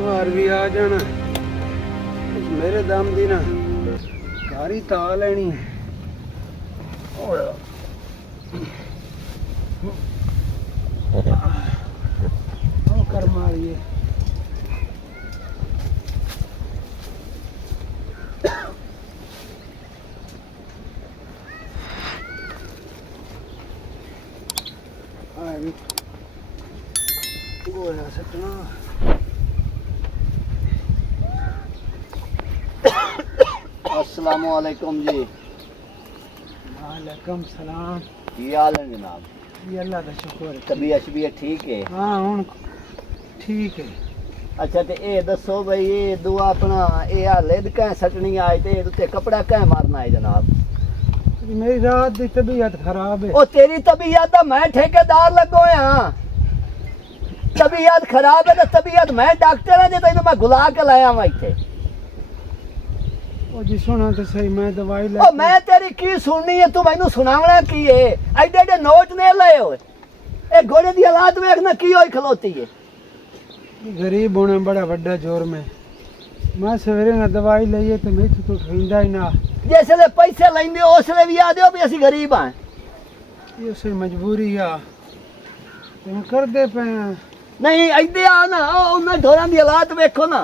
बाहर भी आ जाना मेरे दम दी ना गारी ता लेनी कर मारिए गोया सटना अस्सलामुअलैकुम जी। वालेकुम सलाम। की हाल है जनाब? ये अल्लाह का शुक्र है। तबीयत शबीयत ठीक है? हाँ हुन ठीक है। अच्छा ते ये दसो भाई ये दुआ अपना ये हाले कै सटनी आए ते उत्ते कपड़ा कै मारना है जनाब? मेरी रात की तबीयत खराब है। ओ तेरी तबीयत दा मैं ठेकेदार लगो हां। तबीयत खराब है तो तबीयत मैं डॉक्टर है ते मैं गुला के लाया मैं इथे। ओ जी सुनो तो सही मैं दवाई ले। ओ मैं तेरी की सुननी है तू मैनू सुनावना की है? एडे एडे नोट ने लाए हो ए घोड़े दी हालात देखना की होई खलोती है। गरीब होने बड़ा बड़ा जोर में मैं सवेरे ना दवाई लईए तो मैं तो ठिंदा ही ना जिसले पैसे लेंदे उसले भी आ दियो भी असि गरीब हां। ये से मजबूरी आ तुम कर दे पे नहीं इधे आ ना उन्हें ढोरां दी हालात देखो ना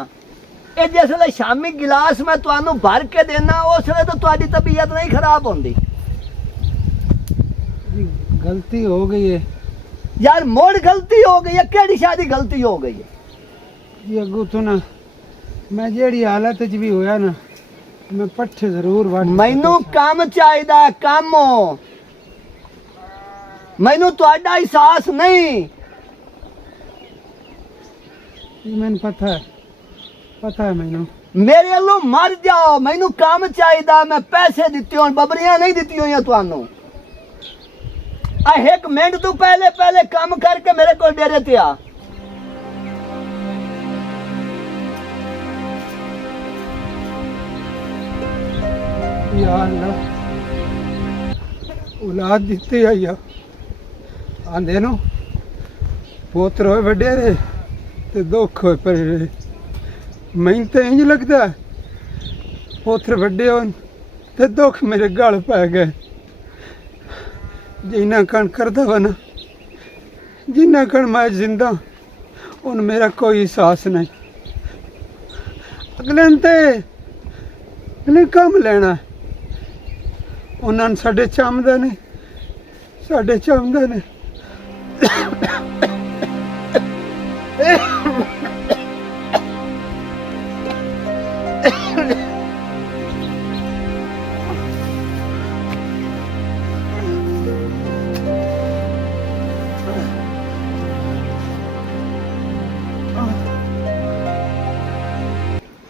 ए जिसले शामी गिलास मैं तुहानू भर के देना उसले तो तुम्हारी तबीयत नहीं खराब होंदी। गलती हो गई है यार मोड़ गलती हो गई है केड़ी शादी गलती हो गई है? ये अगू तो ना मैं जेड़ी हालत च भी होया ना मैं पट्ठे जरूर वाट मैनू काम चाहिदा काम मैनू तुहाडा एहसास नहीं। मैंने पता है मैनू मेरे अल्लों मर जाओ मैनू काम चाहिदा मैं पैसे दिते होन बबरियां नहीं दिती हुई तुहानू। एक मिनट तू पहले पहले काम करके मेरे को डेरे ते आ। या अल्लाह औलाद दिते आया आंदे नो पोत्र होए वडेरे ते दुख होए पर मैं तो इंज लगता पोत्र वड्डे होन ते दुख मेरे गल पै गए। जिन्ना कण करदा वा ना जिन्ना कण मैं जिंदा उन मेरा कोई एहसास नहीं। अगले ने काम लेना उन्होंने साडे चमदा ने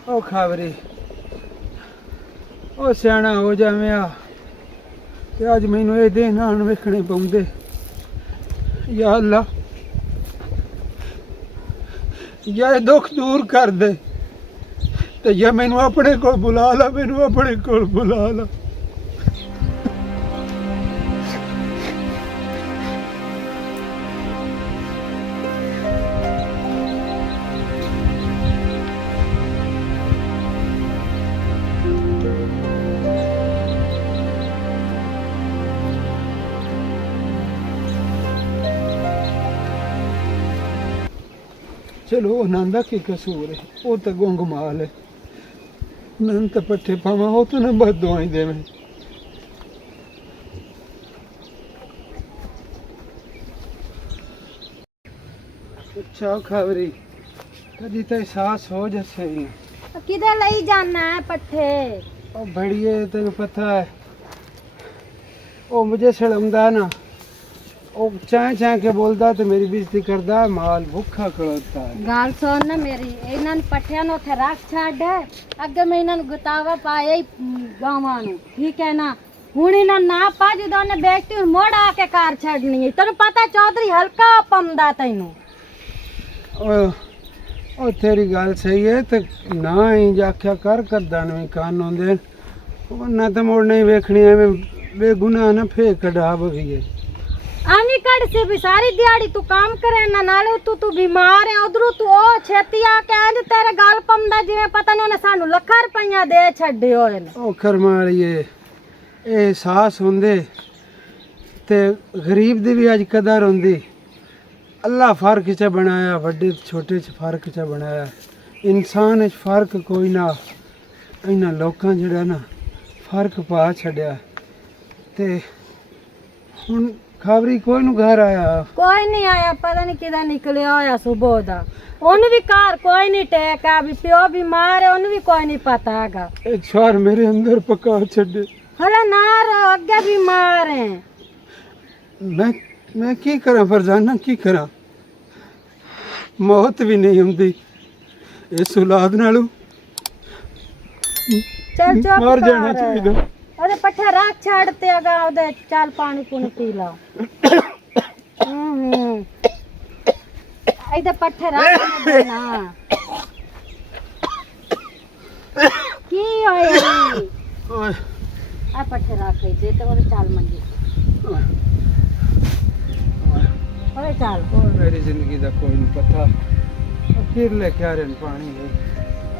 ओ खावरी ओ सियाना हो जावे आ ते अज मैनू ये दिन आन वेखने पौंदे। या अल्लाह या दुख दूर कर दे ते या मैनू अपने को बुला ला मैनू अपने को बुला ला। चलो नंदा की कसूर है वो तो गुंग माल है नंद तो पट्टे पावा वो तो न बद दवाई दे में। अच्छा खबरी कदी तो एहसास हो जैसे किधर ले जाना है पट्टे? ओ बढ़िए तेन पता है वो मुझे सड़मदा ना वो चाह के बोलता तो मेरी बेइज्जती करदा माल भूखा खड़ोता है। गाल सुन ना मेरी इन्हां पट्टियां नु थे रख छड़ अगे मैं इन्हां गुतावा पाए गावां नु ठीक है ना हुण इन्हां ना पा जदों ने बेटी मोड़ आके कार छड़नी है तेन पता चौधरी हल्का पमदा तैनू। ओ तेरी गल सही है तो ना ही जाख्या कर करदा नहीं कानून दे ना तो मोड़ नहीं वेखनी है बेगुनाह ना फे कढ़ा बगिए आनी कड़ से भी सारी दिहाड़ी तू काम करे ना नाले तू बीमार है उधरों तू ओ छेती आके आंद तेरे गाल पमदा जिवें पता नहीं उन्हें सानू लखा रुपया दे छड्डियो है ओ खरमालिए एहसास हुंदे ते गरीब दी भी अज कदर हुंदी अल्लाह फर्क च बनाया वड्डे छोटे च फर्क च बनाया इंसान च फर्क कोई ना इन्हां लोकां जेड़ा ना फर्क पा छड्या ते हुण खबरी कोई नु घर आया कोई नहीं आया पता नहीं किदा निकलिया होया सुबह दा ओन भी कार कोई नहीं टेका भी प्यो बीमार है ओन भी कोई नहीं पता हैगा एक स्वार मेरे अंदर पका छड्डे हला ना रो अगे बीमार है मैं की करा फरजाना की करा मौत भी नहीं हुंदी इस औलाद नालों चल चुप मर जाना चाहिए अरे पट्ठा राख छाड़ते अगा ओदे चाल पानी पुनी पी लो इधर पट्ठे राख देना की होया ओए आ पट्ठे राख दे तो ओदे चाल मंगी ओए चाल मेरी जिंदगी दा कोई नहीं पता फिर लेके आ रहे पानी नहीं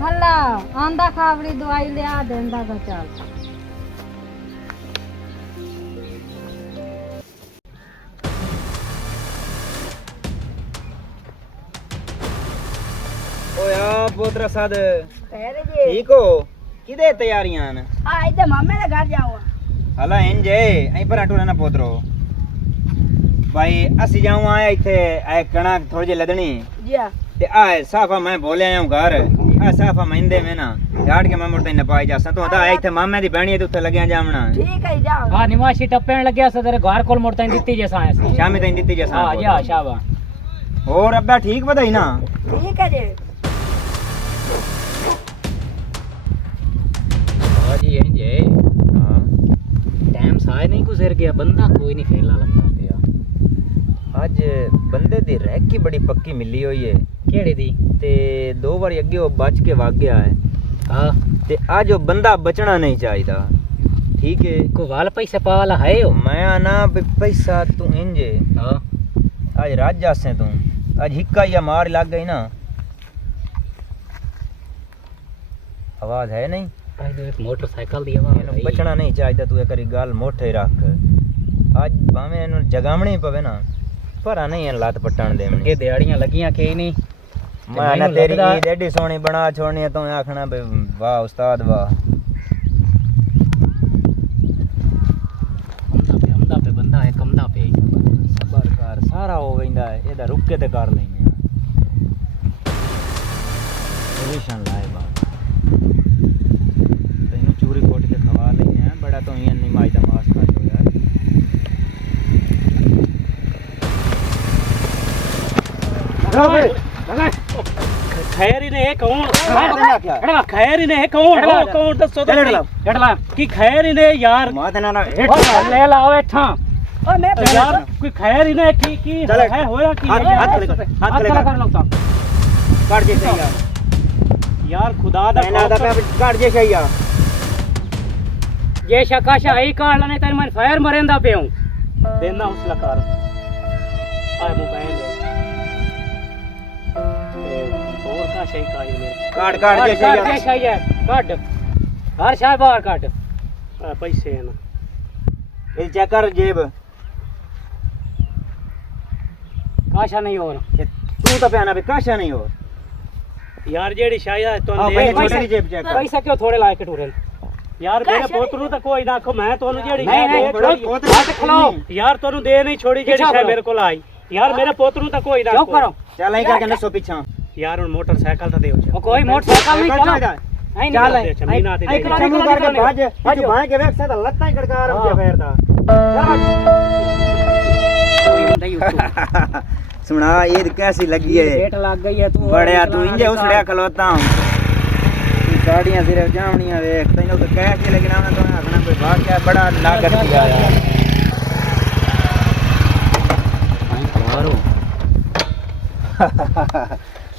हल्ला आंदा खावड़ी दवाई ले आ देंदा दा चाल ओया पोतरा साद ठीक हो किदे तैयारियां न हाँ इधर मामे के घर जाऊँ हला इंजे ऐ पर अटू ना पोतरो भाई असी जाऊं आया इथे आए कणा थोड़ी जे लदनी जी हाँ ते आए साफा मैं बोले आया हूं घर आ साफा महिंदे में ना झाड़ के मैं मुड़ते न पाई जासा तो आया इथे मामे दी बहणी ते उथे लगया जावना ठीक है जाओ हाँ निवासी टप्पण लग्या सा तेरे घर कोल मुड़ता दित्ती जैसा आया सी शामी तई दित्ती जैसा हाँ या शाबा और अब्बा ठीक बधाई ना ठीक है जी जी इंजे हां टाइम साय नहीं गुजर गया बंदा कोई नहीं खेला लंदा पिया आज बंदे दी रैक की बड़ी पक्की मिली हुई है केड़े दी ते दो बार अगे वो बच के भाग गया है हाँ ते आज वो बंदा बचना नहीं चाहिदा ठीक है को वाल पैसे पावाला है हो मैं आना भी पैसा तू इंजे हाँ आज रात जासे तू आज हिक्का या मार लग गई ना आवाज है नहीं एक मोटरसाइकिल दिया इन्हू बचना नहीं चाहिदा तू एक गाल मोटे रख आज भावे इन्हू जगावनी पवे ना पर नहीं लात पट्टन देवनी के दिहाड़ियां लगियां के नहीं मैं ना तेरी ईद एडी सोहनी बना छोड़नी है तो आखना बे वाह उस्ताद वाह कमदा पे बंदा है कमदा पे सबर कर सारा हो वेंदा है एदा रुक के ते कर लेने पोजीशन लाए बात तैनू चूरी कोट के खवा लेने हैं बड़ा तो ये नहीं माई दा मास खा दो यार खैरी ने कौन खैरी ने कौन कौन दसो तो हेडला की खैरी ने यार माथे ना ले लाओ बैठा ओ मैं यार कोई खैरी ने की है होया की हाथ कर लो तो काट जे सही यार खुदा दा ना दा काट जे सही ये शकाशा ही काट लने तेरे मन फायर मरेंदा पे हूं देना उस लकार आए मोबाइल और का सही का ये काट काट जे सही है काट हर शाय बाहर काट पैसे है ना ये चेक कर जेब काशा नहीं और तू तो पहना भी काशा नहीं हो यार जेड़ी शाया तो हां भाई छोटी जेब चेक कर पैसा क्यों थोड़े लाए के टूरन यार मेरे पोतरू तो कोई ना खो मैं तोनु जेड़ी नहीं हाथ खलाओ यार तोनु दे नहीं छोड़ी जेड़ी है मेरे को लाई यार मेरे पोतरू तो कोई ना चुप करो चल नहीं करके नसो पीछा यार उन मोटरसाइकिल तो देओ कोई मोटरसाइकिल नहीं चला नहीं चल जमीन आती नहीं करके भाज तू भाई के वेक से लत्ता ही कड़का रहा मुझे फेर दा सुना ईद कैसी लगी है पेट लग गई है तू बड़या तू इंजे उसड़या खलोता हूं गाड़ियां सिर्फ जावनियां देख तैनू तो कह के लेकिन आना तो आखना कोई भाग क्या बड़ा लागत दिया यार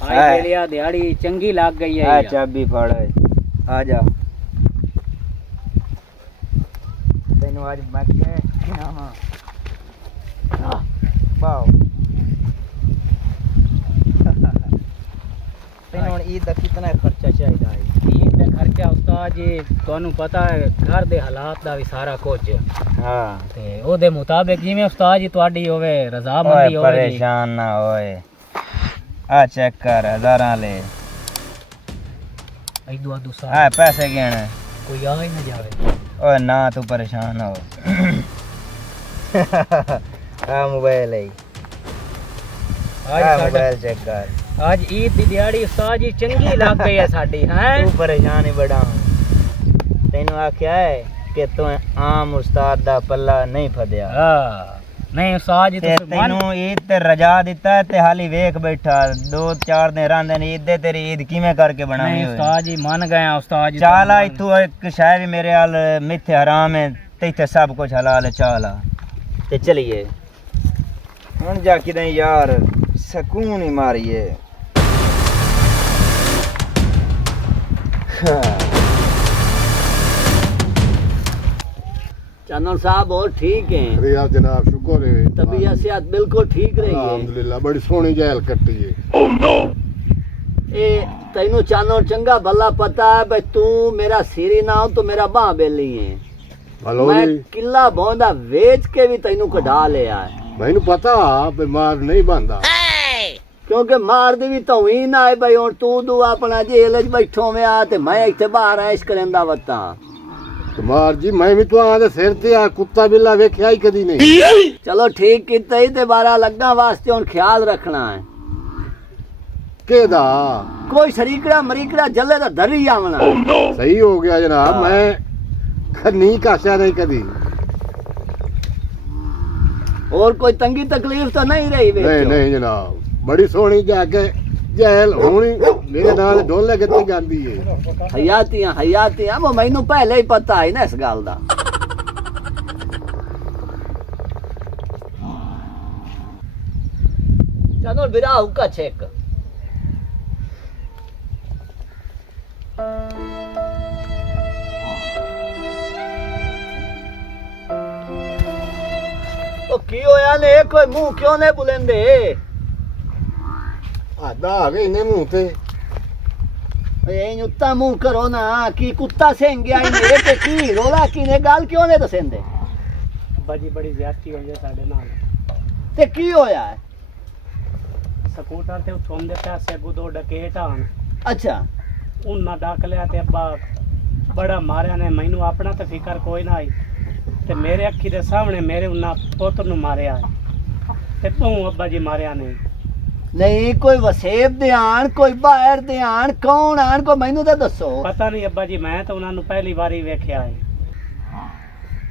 आई लिया दिहाड़ी चंगी लग गई है चाबी फड़ आ जा तैनू आज मैं क्या हां वाओ ਤੈਨੂੰ ਹੁਣ ਈਦ ਦਾ ਕਿੰਨਾ ਖਰਚਾ ਚਾਹੀਦਾ ਹੈ ਈਦ ਦਾ ਖਰਚਾ ਉਸਤਾਦ ਜੀ ਤੁਹਾਨੂੰ ਪਤਾ ਹੈ ਘਰ ਦੇ ਹਾਲਾਤ ਦਾ ਵੀ ਸਾਰਾ ਕੁਝ ਹਾਂ ਤੇ ਉਹਦੇ ਮੁਤਾਬਿਕ ਜਿਵੇਂ ਉਸਤਾਦ ਜੀ ਤੁਹਾਡੀ ਹੋਵੇ ਰਜ਼ਾਮੰਦੀ ਹੋਵੇ ਜੀ ਪਰੇਸ਼ਾਨ ਨਾ ਹੋਏ ਆ ਚੈੱਕ ਕਰ ਹਜ਼ਾਰਾਂ ਲੈ ਐਦੂ ਆਦੂ ਆ ਸਾਰਾ ਪੈਸੇ ਗਿਣ ਕੋਈ ਆ ਹੀ ਨਾ ਜਾਵੇ ਓਏ ਨਾ ਤੂੰ ਪਰੇਸ਼ਾਨ ਹੋ ਆ ਮੋਬਾਈਲ ਹੈ ਆ ਅੱਜ ਮੋਬਾਈਲ ਚੈੱਕ ਕਰ ਸਾਡਾ ਅੱਜ ਈਦ ਦੀ ਦਿਹਾੜੀ ਉਸਤਾਦ ਜੀ ਚੰਗੀ ਲੱਗ ਗਈ ਹੈ ਸਾਡੀ ਹੈ ਤੂੰ ਪਰੇਸ਼ਾਨ ਹੀ ਬੜਾ ਤੈਨੂੰ ਆਖਿਆ ਹੈ ਕਿ ਤੂੰ ਆਮ ਉਸਤਾਦ ਦਾ ਪੱਲਾ ਨਹੀਂ ਫੜਿਆ ਹਾਂ ਨਹੀਂ ਉਸਤਾਦ ਜੀ ਤੇ ਤੁਸੀਂ ਤੈਨੂੰ ਈਦ ਤੇ ਰਜਾ ਦਿੱਤਾ ਹੈ ਤੇ ਹਾਲੀ ਵੇਖ ਬੈਠਾ 2-4 ਦਿਨ ਰਹਿੰਦੇ ਨੇ ਈਦ ਦੇ ਤੇਰੀ ਈਦ ਕਿਵੇਂ ਕਰਕੇ ਬਣਾਉਣੀ ਨਹੀਂ ਹੋਈ ਉਸਤਾਦ ਜੀ ਮੰਨ ਗਏ ਆ ਉਸਤਾਦ ਜੀ ਚਾਲਾ ਇਥੋਂ ਇੱਕ ਸ਼ਾਇਦ ਮੇਰੇ ਹਾਲ ਮਿੱਥੇ ਹਰਾਮ ਹੈ ਤੇ ਇੱਥੇ ਸਭ ਕੁਝ ਹਲਾਲ ਹੈ ਚਾਲਾ ਤੇ ਚਲੀਏ ਹੁਣ ਜਾ ਕਿਦਾਂ ਯਾਰ ਸਕੂਨ ਹੀ ਮਾਰੀਏ चानन साहब और ठीक हैं रिया जनाब शुक्र है तबीयत सेहत बिल्कुल ठीक रही है अल्हम्दुलिल्लाह बड़ी सोहनी जैल कट्टी है ए तैनू चानन चंगा भला पता है भाई तू मेरा सिरी ना हो तो मेरा बाह बेली है भलो मैं जी किला बोंदा बेच के भी तैनू कढ़ा लिया है मैनू पता बीमार नहीं बनदा क्योंकि मार दी भी तो ही ना है भाई और तू दू अपना जेल च बैठो में आ ते मैं इत्थे बाहर ऐश करंदा वता मार जी मैं भी तो आदे सिर ते आ कुत्ता बिल्ला वेख्या ही कदी नहीं चलो ठीक कीता ही ते बारा लग्गा वास्ते हुन ख्याल रखना है केदा कोई शरीकड़ा मरीकड़ा जले दा धरी आवना सही हो गया जनाब मैं खनी काशा नहीं कदी और कोई तंगी तकलीफ तो नहीं रही नहीं बेचो नहीं जनाब बड़ी सोहनी जाके जैल होनी मेरे नाल ढोले कितनी गांधी है हयातियां वो मैनू पहले ही पता है ना इस गल दा चलो बिरा हुक्का चेक ओ की होया ने कोई मुंह क्यों ने बुलंदे आदा आ गए इन्हें मुंह ते ए उत्ता मुंह करो ना की कुत्ता सेंग गया इने ते की रोला की ने गाल क्यों ने दसेंदे ਬਾਜੀ ਬੜੀ ਜ਼ਿਆਦਤੀ ਹੋਈ ਹੈ ਸਾਡੇ ਨਾਲ ते की होया है ਸਕੂਟਰ ਤੇ ਉਥੋਂ ਦੇ ਪੈਸੇ ਅੱਗੋਂ ਦੋ ਡਕੇਟ ਆਣ अच्छा ਉਹਨਾਂ ਡੱਕ ਲਿਆ ਤੇ ਅੱਬਾ ਬੜਾ ਮਾਰਿਆ ਨੇ ਮੈਨੂੰ ਆਪਣਾ ਤਾਂ ਫਿਕਰ ਕੋਈ ਨਾ ਆਈ ਤੇ ਮੇਰੇ ਅੱਖੀ ਦੇ ਸਾਹਮਣੇ ਮੇਰੇ ਉਹਨਾਂ ਪੁੱਤ ਨੂੰ ਮਾਰਿਆ ਤੇ ਤੂੰ ਅੱਬਾ ਜੀ ਮਾਰਿਆ ਨੇ नहीं कोई वसेब दे आन कोई बाहर दे आन कौन आन को मैनू तो दसो ਪਤਾ ਨਹੀਂ ਅੱਬਾ ਜੀ ਮੈਂ ਤਾਂ ਉਹਨਾਂ ਨੂੰ ਪਹਿਲੀ ਵਾਰੀ ਵੇਖਿਆ ਹੈ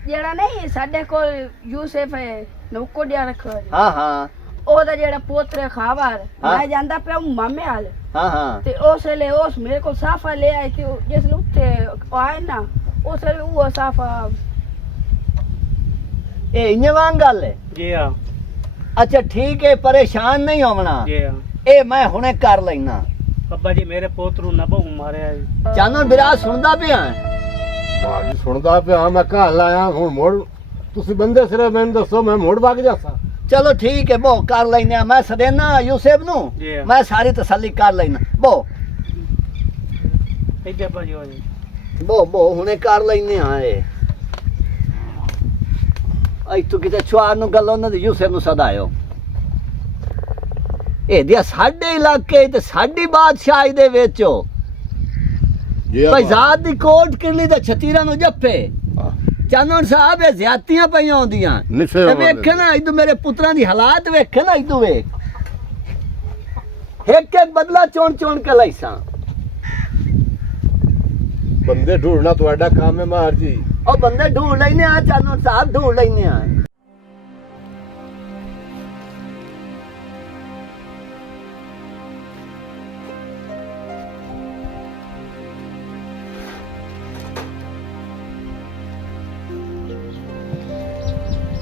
ਜਿਹੜਾ ਨਹੀਂ ਸਾਡੇ ਕੋਲ ਯੂਸਫ ਹੈ ਨੌਕੋ ਜਿਹਾ ਰੱਖੋ हाँ हाँ ਉਹਦਾ ਜਿਹੜਾ ਪੋਤਰੇ ਖਾਵਰ ਹਾਂ। ਮੈਂ ਜਾਂਦਾ ਪਿਆ ਮਾਮੇ ਹਾਲ हाँ हाँ ਤੇ ਉਸ ਵੇਲੇ ਉਸ ਮੇਰੇ ਕੋਲ ਸਾਫਾ ਲੈ ਆਈ ਕਿ ਜਿਸ ਨੂੰ ਉੱਥੇ ਆਏ ਨਾ ਉਸ ਵੇਲੇ ਉਹ ਸਾਫਾ ए इन्ने वांग गल है ਜੀ ਹਾਂ अच्छा ठीक है परेशान नहीं होना ਜੀ ਹਾਂ ए मैं हुने कर लेना ਅੱਬਾ ਜੀ ਮੇਰੇ ਪੁੱਤ ਨੂੰ ਨਭੂ ਮਾਰਿਆ ਹੈ चानो बिराज सुनदा पिया ਮਾਰ ਜੀ ਸੁਣਦਾ ਪਿਆ ਮੈਂ ਘਰ ਆਇਆ ਹੁਣ ਮੋੜ ਤੁਸੀਂ ਬੰਦੇ ਸਿਰੇ ਮੈਨੂੰ ਦੱਸੋ ਮੈਂ ਮੋੜ ਵਗ ਜਾਸਾਂ चलो ठीक है बो कर लेना मैं सदेना यूसुफ नु जी। मैं सारी तसल्ली कर लेना बो ਇੱਥੇ ਅੱਬਾ ਜੀ ਹੋਏ बो हुने कर लेने हां ए आई तू किते छुआर नु गल्लो ना यूसुफ नु सदायो ए दिया साडे इलाके ते साडी बादशाही दे विच ਜੀ भाई जात दी कोट किरली ते छतीरा नु जप्पे चानन साहब ये ज्यादतियां पईयां होंदियां निसे ते वेखे ना इदू मेरे पुत्रां दी हालात वेखे ना इदू वेख एक एक बदला चोण चोण के लाइसा ਬੰਦੇ ਢੂੰਡਣਾ ਤੁਹਾਡਾ ਕੰਮ ਹੈ ਮਾਰ ਜੀ और बंदे ढूंढ लेने आ चानन साहब ढूंढ लेने आ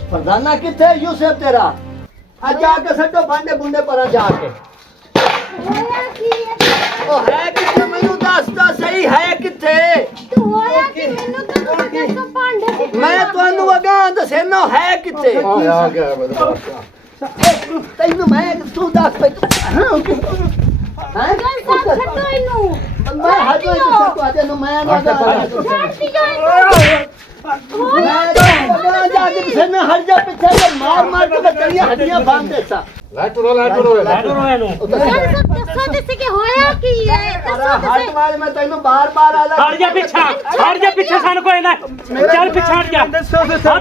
प्रधाना किथे यूसुफ तेरा आ जाके सटो भांडे बुंडे पर जाके ओ है किथे मैनू दस तो सही है किथे तू होया कि मैनू तो ਦੱਸੋ ਭਾਂਡੇ ਕਿੱਥੇ ਮੈਂ ਤੁਹਾਨੂੰ ਅਗਾਂ ਦੱਸਣਾ ਹੈ ਕਿੱਥੇ ਆ ਗਿਆ ਬਦਮਾਸ਼ ਤੈਨੂੰ ਮੈਂ ਤੂੰ ਦੱਸ ਪਈ ਹਾਂ ਗਨ ਸਾਹਿਬ ਛੱਡੋ ਇਹਨੂੰ ਮੈਂ ਹਜੇ ਤੈਨੂੰ ਮੈਂ ਨਾ ਛੱਡਤੀ ਜੋ ਮੈਂ ਜਾ ਕੇ ਦੱਸਣਾ ਹਟ ਜਾ ਪਿੱਛੇ ਤੇ ਮਾਰ ਮਾਰ ਕੇ ਤੇਰੀਆਂ ਹੱਡੀਆਂ ਬੰਨ ਦੇਸਾ ਲਾਟੋ ਲਾਟੋ ਇਹਨੂੰ ਗਨ ਸਾਹਿਬ ਦੱਸੋ ਤੁਸੀਂ ਕਿ ਹੋਇਆ ਕੀ ਹੈ ਦੱਸੋ ਹਟ ਤੁਸੀਂ ਵਾਲੇ ਮੈਂ ਤੈਨੂੰ ਬਾਰ-ਬਾਰ ਆਦਾ ਹਟ ਜਾ ਪਿੱਛੇ ਸਾਨੂੰ ਕੋਈ ਨਾ ਚੱਲ ਪਿੱਛੇ ਹਟ ਜਾ ਹਟ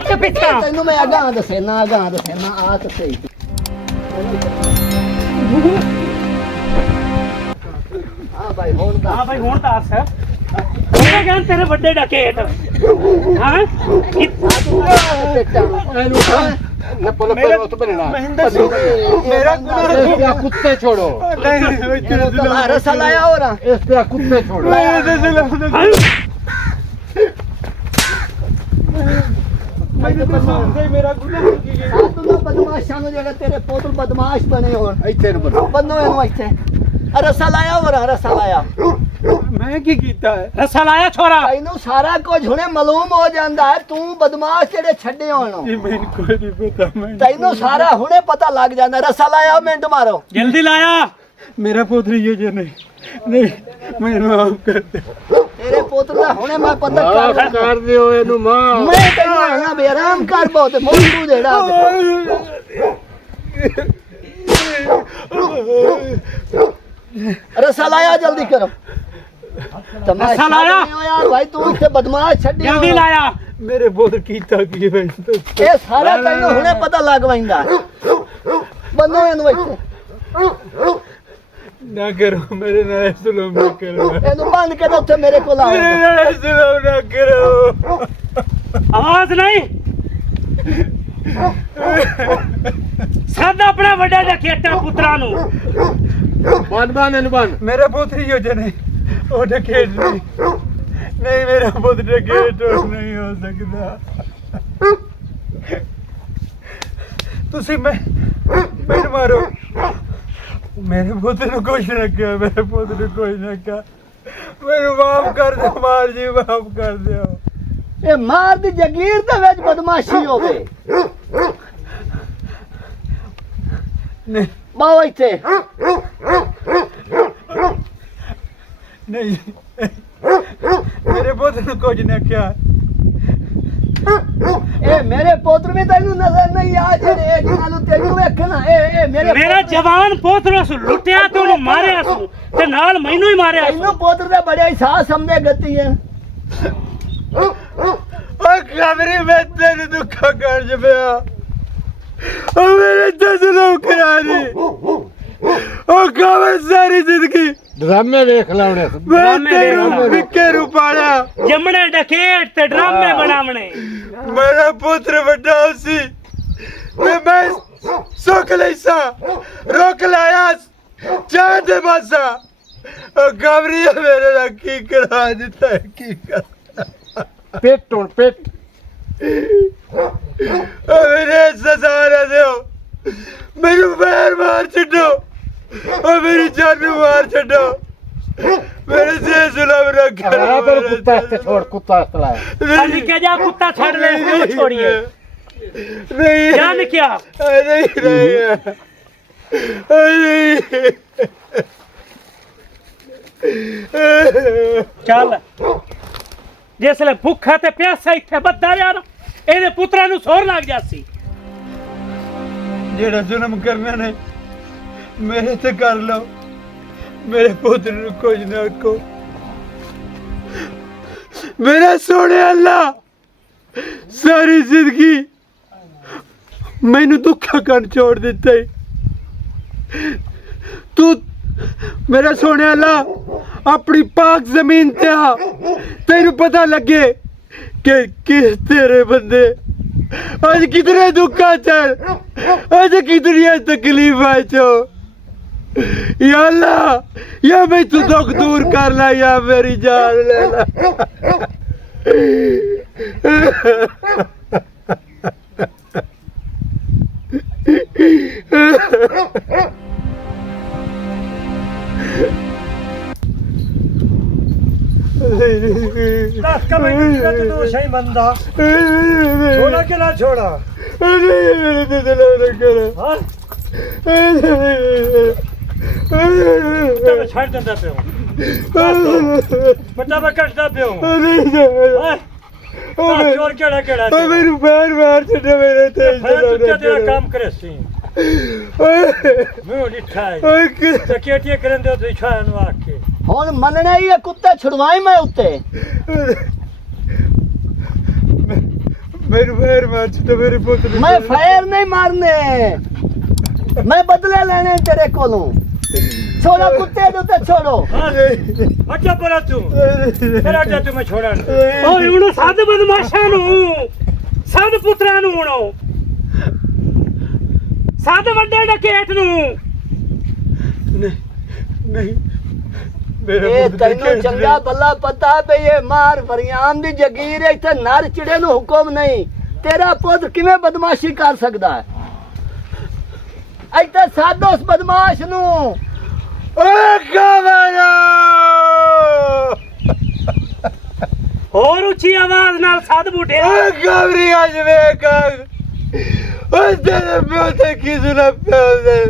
ਜਾ ਪਿੱਛੇ ਤੈਨੂੰ ਮੈਂ ਅਗਾਂ ਦੱਸਣਾ ਆ ਤਾਂ ਸਹੀ ਹਾਂ ਭਾਈ ਹੁਣ ਦਾ ਹਾਂ ਭਾਈ ਹੁਣ ਦੱਸ ਉਹਨੇ ਕਹਿੰਦਾ ਤੇਰੇ ਵੱਡੇ ਡਕੇਟ ਹਾਂ ਨੱਪੋ ਨੱਪੋ ਉੱਤ ਬਣਨਾ ਮੇਰਾ ਇਸ ਤੇ ਕੁੱਤੇ ਛੋੜੋ ਰਸਾ ਲਾਇਆ ਹੋ ਰਹਾ ਇਸ ਤੇ ਕੁੱਤੇ ਛੋੜੋ ਮੇਰਾ ਗੁਨਾਹ ਹੋ ਗਿਆ ਤੂੰ ਬਦਮਾਸ਼ਾਂ ਨੂੰ ਜਿਹੜਾ ਤੇਰੇ ਪੁੱਤ ਬਦਮਾਸ਼ ਬਣੇ ਹੋਣ ਇੱਥੇ ਨੂੰ ਬਣੋ ਬੰਨੋ ਇਹਨੂੰ ਇੱਥੇ ਰਸਾ ਲਾਇਆ ਹੋ ਰਹਾ ਰਸਾ ਲਾਇਆ ਮੈਂ ਕੀ ਕੀਤਾ ਹੈ ਰਸਾ ਲਾਇਆ ਛੋਰਾ ਤੈਨੂੰ ਸਾਰਾ ਕੁਝ ਹੁਣੇ ਮਾਲੂਮ ਹੋ ਜਾਂਦਾ ਹੈ ਤੂੰ ਬਦਮਾਸ਼ ਜਿਹੜੇ ਛੱਡੇ ਹੋਣ ਇਹ ਮੈਨੂੰ ਕੋਈ ਨਹੀਂ ਪਤਾ ਮੈਂ ਤੈਨੂੰ ਸਾਰਾ ਹੁਣੇ ਪਤਾ ਲੱਗ ਜਾਂਦਾ ਰਸਾ ਲਾਇਆ ਮਿੰਟ ਮਾਰੋ ਜਲਦੀ ਲਾਇਆ ਮੇਰਾ ਪੁੱਤਰ ਇਹ ਜੇ ਨਹੀਂ ਮੈਨੂੰ ਮਾਫ ਕਰ ਦੇ ਤੇਰੇ ਪੁੱਤ ਦਾ ਹੁਣੇ ਮੈਂ ਪਤਾ ਮਾਫ ਕਰ ਦਿਓ ਇਹਨੂੰ ਮਾਂ ਮੈਂ ਤੈਨੂੰ ਆਣਾ ਬੇਰਾਮ ਕਰ ਬਹੁਤ ਮੋਟੂ ਜਿਹੜਾ ਰਸਾ ਲਾਇਆ ਜਲਦੀ ਕਰੋ ਰਸਾ ਲਾਇਆ? ਯਾਰ ਭਾਈ ਤੂੰ ਇੱਥੇ ਬਦਮਾਸ਼ ਛੱਡੀ ਜਲਦੀ ਲਾਇਆ ਮੇਰੇ ਪੁੱਤਰ ਕੀਤਾ ਕੀ ਹੈ ਇਹ ਸਾਰਾ ਤੈਨੂੰ ਹੁਣੇ ਪਤਾ ਲੱਗ ਵੈਂਦਾ ਬੰਨੋ ਇਹਨੂੰ ਇੱਥੇ ਨਾ ਕਰੋ ਮੇਰੇ ਨਾਲ ਜ਼ੁਲਮ ਨਾ ਕਰੋ ਇਹਨੂੰ ਬੰਨ ਕੇ ਤੇ ਉੱਥੇ ਮੇਰੇ ਕੋਲ ਆਓ ਮੇਰੇ ਨਾਲ ਜ਼ੁਲਮ ਨਾ ਕਰੋ ਆਵਾਜ਼ ਨਹੀਂ ਸਦ ਆਪਣੇ ਵੱਡੇ ਡਕੇਟਾਂ ਪੁੱਤਰਾਂ ਨੂੰ ਬਨ ਇਹਨੂੰ ਬਨ ਮੇਰਾ ਪੁੱਤਰ ਹੀ ਹੋ ਜਨੇ ਉਹ ਡਕੇਟ ਨਹੀਂ ਮੇਰਾ ਪੁੱਤਰ ਡਕੇਟ ਨਹੀਂ ਹੋ ਸਕਦਾ ਤੁਸੀਂ ਮੈਨੂੰ ਮਾਰੋ ਮੇਰੇ ਪੁੱਤਰ ਨੂੰ ਕੁਛ ਨਾ ਕਿਹਾ ਮੇਰੇ ਪੁੱਤਰ ਨੂੰ ਕੁਛ ਨਾ ਕਿਹਾ ਮੈਨੂੰ ਮਾਫ ਕਰ ਦਿਓ ਮਾਰ ਜੀ ਮਾਫ ਕਰ ਦਿਓ ਇਹ ਮਾਰ ਦੀ ਜਗੀਰ ਦੇ ਵਿੱਚ ਬਦਮਾਸ਼ੀ ਹੋਵੇ ਨਹੀਂ ਬਾਓ ਇੱਥੇ ਨਹੀਂ ਮੇਰੇ ਪੁੱਤਰ ਨੂੰ ਕੁਝ ਨਾ ਕਿਹਾ ਇਹ ਮੇਰੇ ਪੁੱਤਰ ਵੀ ਤੈਨੂੰ ਨਜ਼ਰ ਨਹੀਂ ਆ ਜਿਹੜੇ ਜਿਹਨਾਂ ਤੈਨੂੰ ਵੇਖਣਾ ਇਹ ਮੇਰਾ ਜਵਾਨ ਪੁੱਤਰ ਉਸ ਲੁੱਟਿਆ ਤੇ ਉਹਨੂੰ ਮਾਰਿਆ ਸੂ ਤੇ ਨਾਲ ਮੈਨੂੰ ਹੀ ਮਾਰਿਆ ਸੂ ਤੈਨੂੰ ਪੁੱਤਰ ਦੇ ਬੜੇ ਹਿਸਾਸ ਸਮਝੇ ਗਤੀ ਹੈ ਉਹ ਕਮਰੇ ਵਿੱਚ ਤੈਨੂੰ ਦੁੱਖਾ ਕਰ ਜਪਿਆ ਉਹ ਮੇਰੇ ਤੇ ਜ਼ੁਲਮ ਕਰਾ ਦੀ ਉਹ ਕਮਰ ਸਾਰੀ ਜ਼ਿੰਦਗੀ ਡਰਾਮੇ ਵੇਖ ਲਾਉਣੇ ਮੈਂ ਤੈਨੂੰ ਵਿਕੇ ਰੁਪਾਇਆ ਜੰਮਣੇ ਡਕੇਟ ਤੇ ਡਰਾਮੇ ਬਣਾਵਣੇ ਮੇਰਾ ਪੁੱਤਰ ਵੱਡਾ ਸੀ ਤੇ ਮੈਂ ਸੁੱਕ ਲੈਸਾ ਰੋਕ ਲਾਇਆ ਚਾਹ ਦੇ ਬਾਸਾ ਉਹ ਕਮਰੀ ਮੇਰੇ ਨਾਲ ਕੀ ਕਰਾ ਦਿੱਤਾ ਹੈ, ਕੀ ਕਰ ਪੇਟ ਹੁਣ ਪੇਟ ਉਹ ਮੇਰੇ ਸਜ਼ਾ ਨਾ ਦਿਓ ਮੈਨੂੰ ਮਾਰ ਛੱਡੋ ਉਹ ਮੇਰੀ ਜਾਨ ਨੂੰ ਮਾਰ ਛੱਡੋ ਮੇਰੇ ਸੇ ਜ਼ੁਲਮ ਨਾ ਆ ਪਰ ਕਰੋ ਕੁੱਤਾ ਇੱਥੇ ਛੋੜ ਕੁੱਤਾ ਇੱਥੇ ਲਾਇਆ ਆ ਨਿੱਕੇ ਜਾ ਕੁੱਤਾ ਛੱਡ ਲੈ ਇਹਨੂੰ ਛੋੜੀਏ ਨਹੀਂ ਜਾ ਨਿੱਕਿਆ ਨਹੀਂ ਚੱਲ ਜਿਸਲੇ ਭੁੱਖਾ ਤੇ ਪਿਆਸਾ ਇੱਥੇ ਬੱਦਾ ਰਿਹਾ ਨਾ ਇਹਦੇ ਪੁੱਤਰਾਂ ਨੂੰ ਸੋਰ ਲੱਗ ਜਾਸੀ ਜਿਹੜਾ ਜ਼ੁਲਮ ਕਰਨਾ ਨੇ ਮੇਰੇ ਤੇ ਕਰ ਲਓ ਮੇਰੇ ਪੁੱਤਰ ਨੂੰ ਕੁਝ ਨਾ ਕਹੋ ਮੇਰਾ ਸੋਹਣੇ ਅੱਲਾ ਸਾਰੀ ਜ਼ਿੰਦਗੀ ਮੈਨੂੰ ਦੁੱਖਾਂ ਕਰਨ ਛੋੜ ਦਿੱਤਾ ਈ। ਤੂੰ ਮੇਰਾ ਸੋਹਣੇ ਅੱਲਾ ਆਪਣੀ ਪਾਕ ਜ਼ਮੀਨ ਤੇ ਆ ਤੈਨੂੰ ਪਤਾ ਲੱਗੇ ਕਿ ਕਿਸ ਤੇਰੇ ਬੰਦੇ ਅੱਜ ਕਿਤਨੇ ਦੁੱਖਾਂ ਚ ਅੱਜ ਕਿਤਨੀਆਂ ਤਕਲੀਫਾਂ ਚ या अल्लाह या मैं तू दुख दूर कर ला या मेरी जान ले ला बस का मैं तो सही बंदा छोड़ा के ना छोड़ा हाँ तो छाड़ देता पे हूँ बता मैं कटता पे हूँ चोर केड़ा केड़ा मेरे पैर मार छड़े मेरे तेरा काम करे सी मैं लिखा है सकेटिया करन दे तो इच्छा नु आके ਹੁਣ ਮੰਨਣਾ ਹੀ ਇਹ ਕੁੱਤੇ ਛੁਡਵਾਈ ਮੈਂ ਉੱਤੇ मेरे पैर मार छड़े मेरे पुत्र मैं फैर नहीं मारने मैं बदले लेने तेरे कोलों छोड़ो कुत्ते दो तो छोड़ो अच्छा परा तू तेरा क्या तू मैं छोड़ा ਓਏ ਹੁਣ ਸਾਧ ਬਦਮਾਸ਼ਾਂ ਨੂੰ ਸਾਧ ਪੁੱਤਰਾਂ ਨੂੰ ਹੁਣ ਸਾਧ ਵੱਡੇ ਡਕੈਤ ਨੂੰ नहीं ਇਹ ਤੈਨੂੰ ਚੰਗਾ ਬੱਲਾ ਪਤਾ ਵੀ ਇਹ ਮਾਰ ਵਰਿਆਮ ਦੀ ਜਗੀਰ ਹੈ ਇੱਥੇ ਨਰ ਚਿੜੇ ਨੂੰ ਹੁਕਮ ਨਹੀਂ ਤੇਰਾ ਪੁੱਤ ਕਿਵੇਂ ਬਦਮਾਸ਼ੀ ਕਰ ਸਕਦਾ ਹੈ ਇੱਥੇ ਸਾਧੋ ਉਸ ਬਦਮਾਸ਼ ਨੂੰ ਓਏ ਗਵਾਰਾ ਹੋਰ ਉੱਚੀ ਆਵਾਜ਼ ਨਾਲ ਸਾਧ ਬੁੱਢਿਆ ਓਏ ਗਵਰੀ ਅੱਜ ਵੇਖ ਓਏ ਤੇਰੇ ਪਿਓ ਤੇ ਕੀ ਸੁਣਾ ਪਿਆ ਦੇ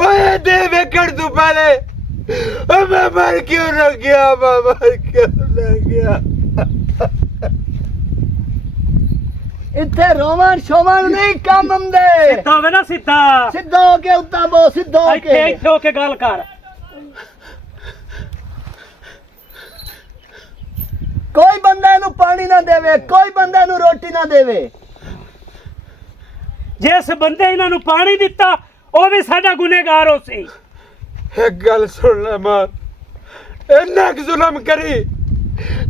ਓਏ ਦੇ ਵੇਖਣ ਤੂੰ ਪਹਿਲੇ ਓ ਮੈਂ ਮਰ ਕਿਉਂ ਨਾ ਗਿਆ ਮੈਂ ਮਰ ਕਿਉਂ ਨਾ ਗਿਆ ਇੱਥੇ ਰੋਵਣ ਸ਼ੋਵਣ ਨਹੀਂ ਕੰਮ ਆਉਂਦੇ ਸਿੱਧਾ ਹੋਵੇ ਨਾ ਸਿੱਧਾ ਸਿੱਧਾ ਹੋ ਕੇ ਉੱਤਾ ਬੋ ਸਿੱਧਾ ਹੋ ਇੱਥੇ ਕੇ ਇੱਥੇ ਹੋ ਕੇ ਗੱਲ ਕਰ ਕੋਈ ਬੰਦਾ ਇਹਨੂੰ ਪਾਣੀ ਨਾ ਦੇਵੇ ਕੋਈ ਬੰਦਾ ਇਹਨੂੰ ਰੋਟੀ ਨਾ ਦੇਵੇ ਜਿਸ ਬੰਦੇ ਇਹਨਾਂ ਨੂੰ ਪਾਣੀ ਦਿੱਤਾ ਉਹ ਵੀ ਸਾਡਾ ਗੁਨੇਗਾਰ ਹੋ ਸੀ एक गल सुन ले मां इन्ना जुल्म करी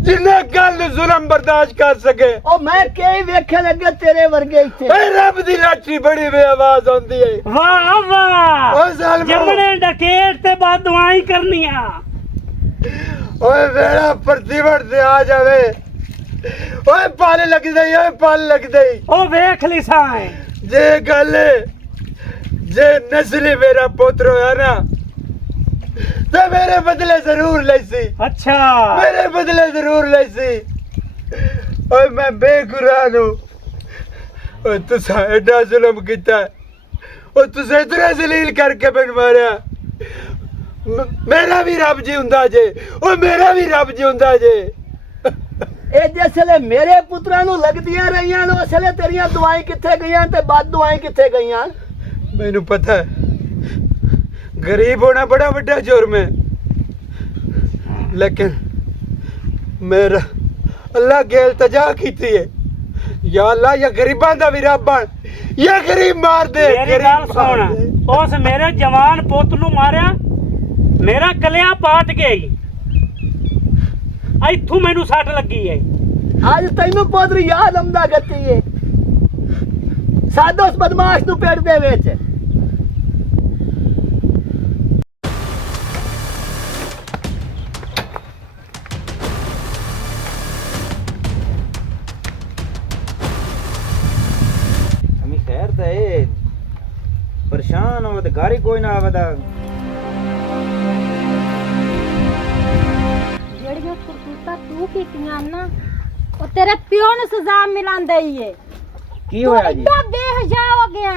जिन्ना गल जुल्म बर्दाश्त कर सके ਉਹ ਮੈਂ ਕਈ ਵੇਖਣ ਲੱਗੇ ਤੇਰੇ ਵਰਗੇ ਇੱਥੇ ਓਏ ਰੱਬ ਦੀ ਲਾਠੀ ਬੜੀ ਬੇਆਵਾਜ਼ ਆਉਂਦੀ ਏ ਵਾਹ ਵਾਹ ਓ ਜ਼ਾਲਮਾ ਜੰਮਣੇ ਡਕੈਤ ਤੇ ਬਾਅਦ ਦੁਆਈ ਕਰਨੀਆਂ ਓਏ ਵੇੜਾ ਪ੍ਰਤੀਵਰ ਤੇ ਆ ਜਾਵੇ ਓਏ ਪਾਲੇ ਲੱਗ ਜਾਈ ਓਏ ਪਾਲੇ ਲੱਗ ਜਾਈ ਉਹ ਵੇਖ ਲਈ ਸਾਂ ਜੇ ਗੱਲ ਜੇ ਨਸਲੀ ਮੇਰਾ ਪੁੱਤਰ ਹੋਇਆ ਨਾ ਤੇ ਮੇਰੇ ਬਦਲੇ ਜ਼ਰੂਰ ਲੈਸੀ ਅੱਛਾ मेरे बदले जरूर लैसी ओए मैं बेगुनाह हूं ओए तुसा एडा जुल्म कीता ओए तुसा इतना जलील करके मैनू मारिया मेरा भी रब जी हुंदा जे ओए मेरा भी रब जी हुंदा जे ਇਹ ਜਿਸਲੇ ਮੇਰੇ ਪੁੱਤਰਾਂ ਨੂੰ ਲੱਗਦੀਆਂ ਰਹੀਆਂ ਨੇ ਉਸਲੇ ਤੇਰੀਆਂ ਦੁਆਈ ਕਿੱਥੇ ਗਈਆਂ ਤੇ ਬਾਦ ਦੁਆਈ ਕਿੱਥੇ ਗਈਆਂ मैनू पता है गरीब होना बड़ा बड़ा जुर्म है लेकिन मेरा अल्लाह के इल्तिजा कीती है या अल्लाह या गरीबां दा भी रब बन या गरीब मार दे ਮੇਰੀ ਗੱਲ ਸੁਣ ਉਸ ਮੇਰੇ ਜਵਾਨ ਪੁੱਤ ਨੂੰ ਮਾਰਿਆ ਮੇਰਾ ਕਲਿਆ ਪਾਟ ਗਈ ਇੱਥੋਂ ਮੈਨੂੰ ਸੱਟ ਲੱਗੀ ਏ ਅੱਜ ਤੈਨੂੰ ਪੁੱਤਰ ਯਾਦ ਆਉਂਦਾ ਗੱਤੀ ਏ ਸਾਧੋ ਉਸ ਬਦਮਾਸ਼ ਨੂੰ ਪੇਟ ਦੇ ਵਿੱਚ खैर तो है परेशान हो तो घर ही कोई ना आवदा ਜਿਹੜੀਆਂ ਕਰਤੂਤਾਂ ਤੂੰ ਕੀਤੀਆਂ ਨਾ ਉਹ ਤੇਰੇ ਪਿਓ ਨੂੰ ਸਜ਼ਾ ਮਿਲਾਂਦਾ ਹੀ ਏ की होया जी ਤੂੰ ਇੱਡਾ ਬੇਹਜਾ ਹੋ ਗਿਆ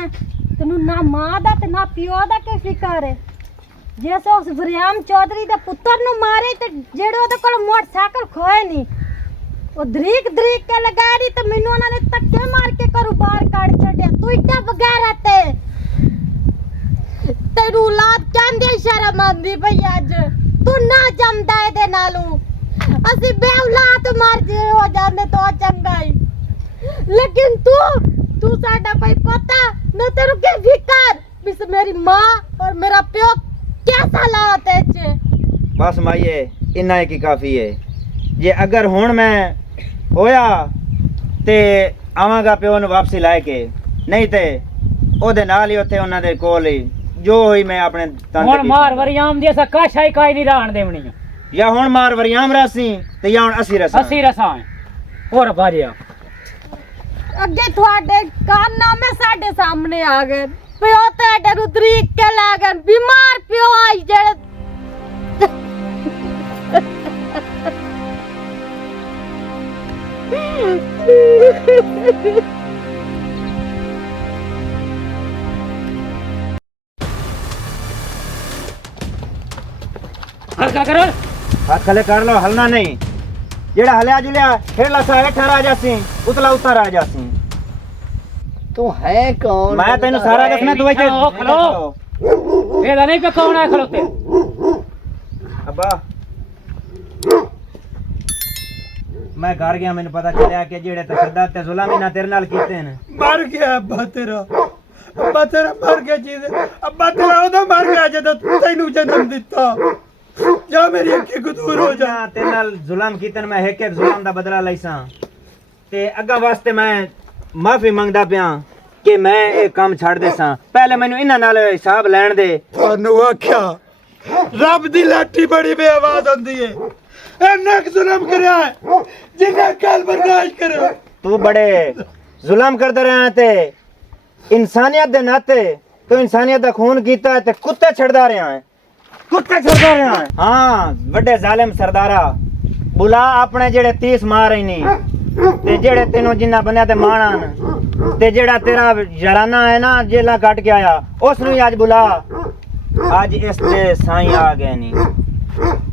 ਤੈਨੂੰ ਨਾ ਮਾਂ ਦਾ ਤੇ ਨਾ ਪਿਓ ਦਾ ਕੀ ਫਿਕਰ ਹੈ ਜਿਸ ਉਸ ਵਰਿਆਮ ਚੌਧਰੀ ਦੇ ਪੁੱਤਰ ਨੂੰ ਮਾਰੇ ਤੇ ਜਿਹੜੇ ਉਹਦੇ ਕੋਲ ਮੋਟਰਸਾਈਕਲ ਖੋਏ ਨਹੀਂ ਉਹ ਦਰੀਕ ਕੇ ਲਗਾੜੀ ਤੇ ਮੈਨੂੰ ਉਹਨਾਂ ਨੇ ਧੱਕੇ ਮਾਰ ਕੇ ਘਰੋਂ ਬਾਹਰ ਕੱਢ ਛੱਡਿਆ ਤੂੰ ਇੱਡਾ ਵਗੈਰਾ ਤੈਨੂੰ ਔਲਾਦ ਕਹਿੰਦੇ ਸ਼ਰਮ ਆਉਂਦੀ ਪਈ ਅੱਜ ਤੂੰ ਨਾ ਜੰਮਦਾ ਇਹਦੇ ਨਾਲੋਂ ਅਸੀਂ ਬੇਔਲਾਦ ਮਰ ਜੇ ਹੋ ਜਾਂਦੇ ਤਾਂ ਚੰਗਾ ਹੀ लेकिन तू साडा भाई पता न तेरू के फिकर बिस मेरी माँ और मेरा प्यो कैसा हालात है चे बस माइए इन्ना ही काफी है जे अगर हुण मैं होया ते आवांगा प्यो ਨੂੰ ਵਾਪਸੀ ਲੈ ਕੇ ਨਹੀਂ ਤੇ ਉਹਦੇ ਨਾਲ ਹੀ ਉੱਥੇ ਉਹਨਾਂ ਦੇ ਕੋਲ ਹੀ ਜੋ ਹੋਈ ਮੈਂ ਆਪਣੇ ਤਨ ਹੁਣ ਮਾਰ ਵਰਿਆਮ ਦੀ ਅਸਾਂ ਕਾਸ਼ਾਈ ਕਾਈ ਨਹੀਂ ਰਾਣ ਦੇਵਣੀ ਜਾਂ ਹੁਣ ਮਾਰ ਵਰਿਆਮ ਰਾਸੀ ਤੇ ਜਾਂ ਹੁਣ ਅਸੀਂ ਰਸਾਂ ਅਸੀਂ ਰਸਾਂ ਹੋਰ ਬਾਰਿਆ ਅੱਗੇ ਤੁਹਾਡੇ ਕਾਰਨਾਮੇ ਸਾਡੇ ਸਾਹਮਣੇ ਆ ਗਏ ਪਿਓ ਤੁਹਾਡੇ ਨੂੰ ਤਰੀਕ ਕੇ ਲਾ ਗਏ ਬਿਮਾਰ ਪਿਓ ਆਈ ਜਿਹੜੇ ਹਲਕਾ ਕਰੋ ਹੱਥ ਥੱਲੇ ਕਰ ਲਓ, ਹਲਣਾ ਨਹੀਂ। ਜਿਹੜਾ ਹਲਿਆ ਜੁਲਿਆ ਹੇਠਲਾ ਸਾ ਹੇਠਾਂ ਆ ਜਾਸੀ, ਉਤਲਾ ਉੱਤਰ ਆ ਜਾਸੀ। ਤੂੰ ਹੈ ਕੌਣ? ਮੈਂ ਤੈਨੂੰ ਸਾਰਾ ਦੱਸਣਾ, ਤੂੰ ਇੱਥੇ ਉਹ ਖਲੋ। ਇਹਦਾ ਨਹੀਂ ਪਕਾਉਣਾ ਖਲੋਤੇ। ਅੱਬਾ ਮੈਂ ਘਰ ਗਿਆ, ਮੈਨੂੰ ਪਤਾ ਚੱਲਿਆ ਕਿ ਜਿਹੜੇ ਤਸ਼ੱਦਦ ਤੇ ਜ਼ੁਲਮ ਇਹਨਾਂ ਤੇਰੇ ਨਾਲ ਕੀਤੇ ਨੇ। ਮਰ ਗਿਆ ਅੱਬਾ ਤੇਰਾ ਮਰ ਗਿਆ ਜੀ। ਅੱਬਾ ਤੇਰਾ ਉਦੋਂ ਮਰ ਗਿਆ ਜਦੋਂ ਤੈਨੂੰ ਜਨਮ ਦਿੱਤਾ। ਜਾ ਮੇਰੀ ਅੱਖੀ ਕੋ ਦੂਰ ਹੋ ਜਾ। ਤੇਰੇ ਨਾਲ ਜ਼ੁਲਮ ਕੀਤੇ ਨੇ, ਮੈਂ ਇੱਕ ਇੱਕ ਜ਼ੁਲਮ ਦਾ ਬਦਲਾ ਲਈਸਾਂ ਤੇ ਅੱਗਾ ਵਾਸਤੇ ਮੈਂ ਮਾਫੀ ਮੰਗਦਾ ਪਿਆ ਕਿ ਮੈਂ ਇਹ ਕੰਮ ਛੱਡ ਦੇਸਾਂ। ਪਹਿਲੇ ਮੈਨੂੰ ਇਹਨਾਂ ਨਾਲ ਹਿਸਾਬ ਲੈਣ ਦੇ। ਤੁਹਾਨੂੰ ਆਖਿਆ ਰੱਬ ਦੀ ਲਾਠੀ ਬੜੀ ਬੇਆਵਾਜ਼ ਹੁੰਦੀ ਏ। ਇੰਨਾ ਕੁ ਜ਼ੁਲਮ ਕਰਿਆ ਜਿੰਨਾ ਕੱਲ ਬਰਦਾਸ਼ਤ ਕਰੋ। ਤੂੰ ਬੜੇ ਜ਼ੁਲਮ ਕਰਦਾ ਰਿਹਾ ਤੇ ਇਨਸਾਨੀਅਤ ਦੇ ਨਾਤੇ ਤੂੰ ਇਨਸਾਨੀਅਤ ਦਾ ਖੂਨ ਕੀਤਾ ਤੇ ਕੁੱਤੇ ਛੱਡਦਾ ਰਿਹਾ ਹੈ। ਕੁੱਤੇ ਛੱਡਦਾ ਰਿਹਾ ਹੈ। ਹਾਂ ਵੱਡੇ ਜ਼ਾਲਿਮ ਸਰਦਾਰਾ, ਬੁਲਾ ਆਪਣੇ ਜਿਹੜੇ 30 ਮਾਰ ਰਹੀ ਨਹੀਂ ਤੇ ਜਿਹੜੇ ਤੈਨੂੰ ਜਿੰਨਾ ਬੰਦਿਆਂ ਤੇ ਮਾਣਨ ਤੇ ਜਿਹੜਾ ਤੇਰਾ ਯਾਰਾਨਾ ਹੈ ਨਾ ਜੇਲਾ ਕੱਟ ਕੇ ਆਇਆ, ਉਸ ਨੂੰ ਹੀ ਅੱਜ ਬੁਲਾ। ਅੱਜ ਇਸ ਦੇ ਸਾਈਂ ਆ ਗਏ ਨਹੀਂ।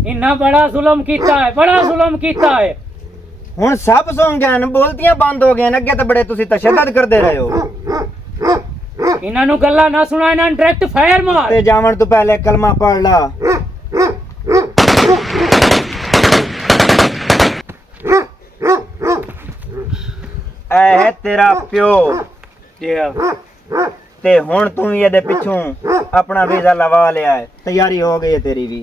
ਇੰਨਾ ਬੜਾ ਜ਼ੁਲਮ ਕੀਤਾ ਹੈ, ਬੜਾ ਜ਼ੁਲਮ ਕੀਤਾ ਹੈ। ਹੁਣ ਸਭ ਸੌਂ ਗਏ ਨੇ, ਬੋਲਤੀਆਂ ਬੰਦ ਹੋ ਗਏ ਨੇ। ਅੱਗੇ ਤਾਂ ਬੜੇ ਤੁਸੀਂ ਤਸ਼ੱਦਦ ਕਰਦੇ ਰਹੇ ਹੋ। ਇਹਨਾਂ ਨੂੰ ਗੱਲਾਂ ਨਾ ਸੁਣਾ, ਇਹਨਾਂ ਨੂੰ ਡਾਇਰੈਕਟ ਫਾਇਰ ਮਾਰ। ਤੇ ਜਾਵਣ ਤੋਂ ਪਹਿਲੇ ਕਲਮਾ ਪੜ ਲਾ। ਐ ਹੈ ਤੇਰਾ ਪਿਓ ਤੇ ਹੁਣ ਤੂੰ ਵੀ ਇਹਦੇ ਪਿੱਛੋਂ ਆਪਣਾ ਵੀਜ਼ਾ ਲਵਾ ਲਿਆ ਹੈ। ਤਿਆਰੀ ਹੋ ਗਈ ਹੈ ਤੇਰੀ ਵੀ।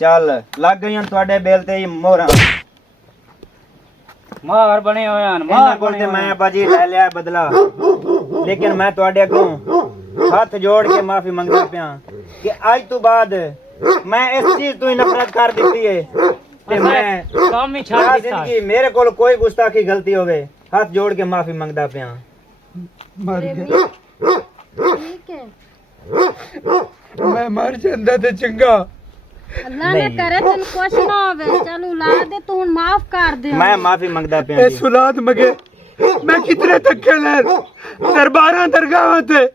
ਚੱਲ ਲੱਗ ਗਈਆਂ ਤੁਹਾਡੇ ਬੇਲ ਤੇ ਹੀ ਮੋਹਰਾਂ। ਮਾਰ ਬਣੇ ਹੋਏ ਹਨ, ਇਹਨਾਂ ਮਾਰ ਕੋਲ ਬਣੇ ਤੇ ਹੋਏ ਮੈਂ ਹਨ। ਬਾਜੀ ਲੈ ਲਿਆ ਬਦਲਾ, ਲੇਕਿਨ ਮੈਂ ਤੁਹਾਡੇ ਅੱਗੋਂ ਹੱਥ ਜੋੜ ਕੇ ਮਾਫੀ ਮੰਗਦਾ ਪਿਆ ਕਿ ਅੱਜ ਤੋਂ ਬਾਅਦ ਮੈਂ ਇਸ ਚੀਜ਼ ਤੋਂ ਹੀ ਨਫ਼ਰਤ ਕਰ ਦਿੱਤੀ ਹੈ ਤੇ ਮੈਂ ਕੰਮ ਹੀ ਸਾਰੀ ਛੱਡ ਦਿੱਤਾ ਹੈ। ਜ਼ਿੰਦਗੀ ਮੇਰੇ ਕੋਲ ਕੋਈ ਗੁਸਤਾਖੀ ਗਲਤੀ ਹੋਵੇ ਹੱਥ ਜੋੜ ਕੇ ਮਾਫੀ ਮੰਗਦਾ ਪਿਆ। ਮਰ ਗਿਆ। ਠੀਕ ਹੈ। ਮੈਂ ਮਰ ਜਾਂਦਾ ਤੇ ਚੰਗਾ। ਅੱਲਾ ਨੇ ਕਰੇ ਤੈਨੂੰ ਕੁਛ ਨਾ ਹੋਵੇ। ਚਲ ਔਲਾਦ ਦੇ ਤੂੰ ਹੁਣ ਮਾਫ ਕਰ ਦੇ। ਮੈਂ ਮਾਫੀ ਮੰਗਦਾ ਪਿਆ ਇਹ ਜੀ। ਸੁਲਾਦ ਮਗੇ ਮੈਂ ਕਿਤਨੇ ਧੱਕੇ ਲੈਣ ਦਰਬਾਰਾਂ ਦਰਗਾਹਾਂ ਤੇ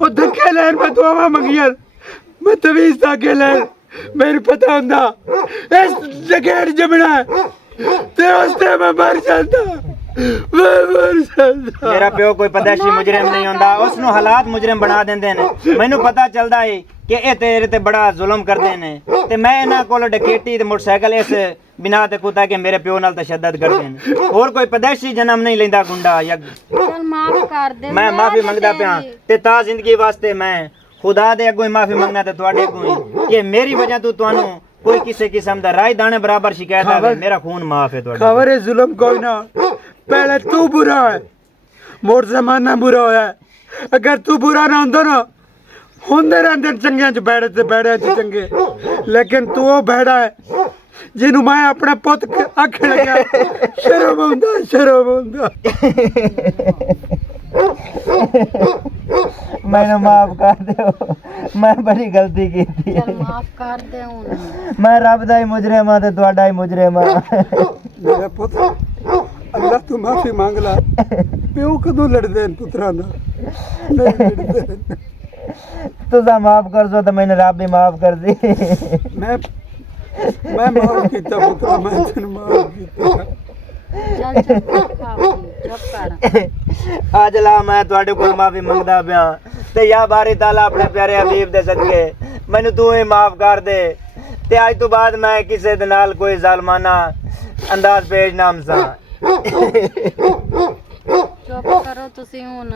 ਉਹ ਧੱਕੇ ਲੈਣ ਮੈਂ ਦੁਆਵਾਂ ਮੰਗੀਆਂ। ਮੈਂ ਤਵੀਜ਼ ਧੱਕੇ ਲੈਣ ਮੈਨੂੰ ਪਤਾ ਹੁੰਦਾ ਇਸ ਜਗੇੜ ਜਮਣਾ ਤੇ ਉਸ ਤੇ ਮੈਂ ਮਰ ਜਾਂਦਾ। ਮੈਂ ਮਰ ਜਾਂਦਾ। ਮੇਰਾ ਪਿਓ ਕੋਈ ਪਦੈਸ਼ੀ ਮੁਜਰਮ ਨਹੀਂ ਹੁੰਦਾ, ਉਸ ਨੂੰ ਹਾਲਾਤ ਮੁਜਰਮ ਬਣਾ ਦਿੰਦੇ ਨੇ। ਮੈਨੂੰ ਪਤਾ ਚੱਲਦਾ ਏ ਕਿ ਇਹ ਤੇਰੇ ਤੇ ਬੜਾ ਜ਼ੁਲਮ ਕਰਦੇ ਨੇ ਤੇ ਮੈਂ ਇਹਨਾਂ ਕੋਲ ਡਕੈਤੀ ਤੇ ਮੋਟਰਸਾਈਕਲ ਇਸ ਬਿਨਾ ਤੇ ਕੁੱਤਾ ਕਿ ਮੇਰੇ ਪਿਓ ਨਾਲ ਤਸ਼ੱਦਦ ਕਰਦੇ ਨੇ। ਹੋਰ ਕੋਈ ਪਦੈਸ਼ੀ ਜਨਮ ਨਹੀਂ ਲੈਂਦਾ ਗੁੰਡਾ ਜਾਂ ਚਲ ਮਾਫ ਕਰ ਦੇ। ਮੈਂ ਮਾਫੀ ਮੰਗਦਾ ਪਿਆ ਤੇ ਤਾਂ ਜ਼ਿੰਦਗੀ ਵਾਸਤੇ ਮੈਂ ਖੁਦਾ ਦੇ ਅੱਗੋਂ ਹੀ ਮਾਫੀ ਮੰਗਣਾ ਤੇ ਤੁਹਾਡੇ ਅੱਗੋਂ ਹੀ ਕਿ ਮੇਰੀ ਵਜ੍ਹਾ ਤੋਂ ਤੁਹਾਨੂੰ ਕੋਈ ਕਿਸੇ ਕਿਸਮ ਦਾ ਰਾਏ ਦਾਣੇ ਬਰਾਬਰ ਸ਼ਿਕਾਇਤ ਆਵੇ। ਮੇਰਾ ਖੂਨ ਮਾਫ ਹੈ ਤੁਹਾਡਾ। खबर है जुल्म कोई ना, पहले तू बुरा है, मोर जमाना बुरा होया है। अगर तू बुरा ना होंदा ना होंदे रहंदे चंगियां च बैठे ते बैठे च चंगे, लेकिन तू वो बैठा है जिन्हों मैं अपना पुत आखण लगा शर्म आउंदा। मैंने माफ कर दो, मैं बड़ी गलती की थी। चल माफ कर दे ਹੁਣ। मैं रब दा ही मुजरिम हां ते तुहाडा ही मुजरिम हां। मेरा पुत अल्लाह तू माफी मांग ला। प्यो कदों लड़दे न पुत्रा ना, नहीं लड़दे। तुसा माफ कर दो तो मैंने रब भी माफ कर दी। मैं माफ कीता पुत्रा, मैं तेन माफ कीता। चल चुप कर। आज ला मैं ਤੁਹਾਡੇ ਕੋਲ ਮਾਫੀ ਮੰਗਦਾ ਪਿਆ ਤੇ ਯਾ ਬਾਰੀ ਤਾਲਾ ਆਪਣੇ ਪਿਆਰੇ ਹਬੀਬ ਦੇ ਸਦਕੇ ਮੈਨੂੰ ਤੂੰ ਹੀ ਮਾਫ ਕਰ ਦੇ ਤੇ ਅੱਜ ਤੋਂ ਬਾਅਦ ਮੈਂ ਕਿਸੇ ਦੇ ਨਾਲ ਕੋਈ ਜ਼ਾਲਮਾਨਾ ਅੰਦਾਜ਼ ਪੇਸ਼ ਨਾ ਮਸਾਂ। ਚੁੱਪ ਕਰੋ ਤੁਸੀਂ ਹੁਣ।